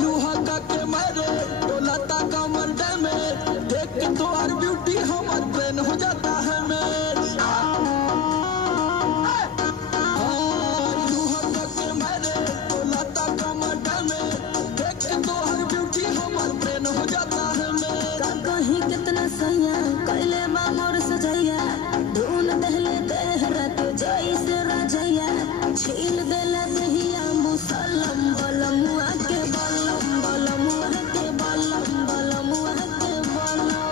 लुहाका के मारे डोलाता कमर डैमेज देख के तो हर ब्यूटी हमार ब्रेन हो जाता है मेज लुहाका के मारे डोलाता कमर डैमेज देख के तो हर ब्यूटी हमार ब्रेन हो जाता है मेज कहीं कितना सैया कैले मोर सजैया ढूंढ दहले देहरा तो जैसे राजैया छील देला दहिया मुसलम बलमुआ के बलम बलमुआ के बलम बलमुआ के बलम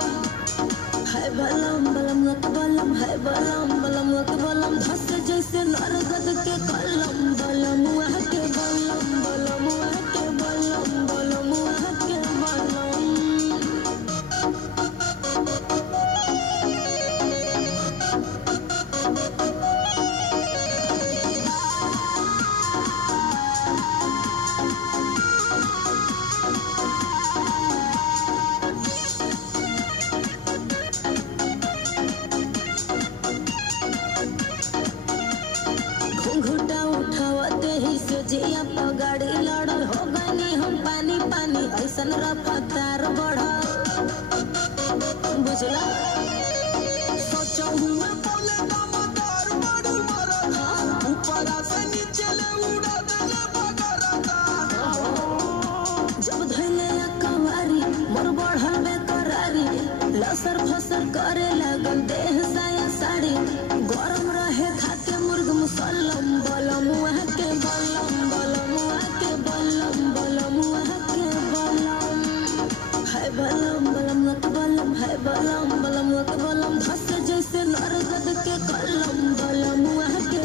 है बलम बलमुआ के बलम है बलम बलमुआ के बलम धस जैसे नरगद के कलम बलमुआ के बलम बलमुआ के बलम बलमुआ के बलम घुंघटा उठावते ही से जिया पगाड़ी लड़ल हो गनी हम पानी पानी ऐसन रफ्तार बढ़ा बुझला सोचहूं मैं बोले दमदार बड़ी मरदा ऊपर से नीचे ले उड़ा देले भगरदा जब धैले कवारी मोर बढ़ल बेकरारी लसर फसर करे लगल देह साया साड़ी गरम रहे खाके मुर्ग मुसल्लम बलमुआ के बलम बलमुआ के बलम बलमुआ के बलम है बलम बलमुआ के बलम है बलम बलमुआ के बलम धस जैसे नरगद के कलम बलमुआ के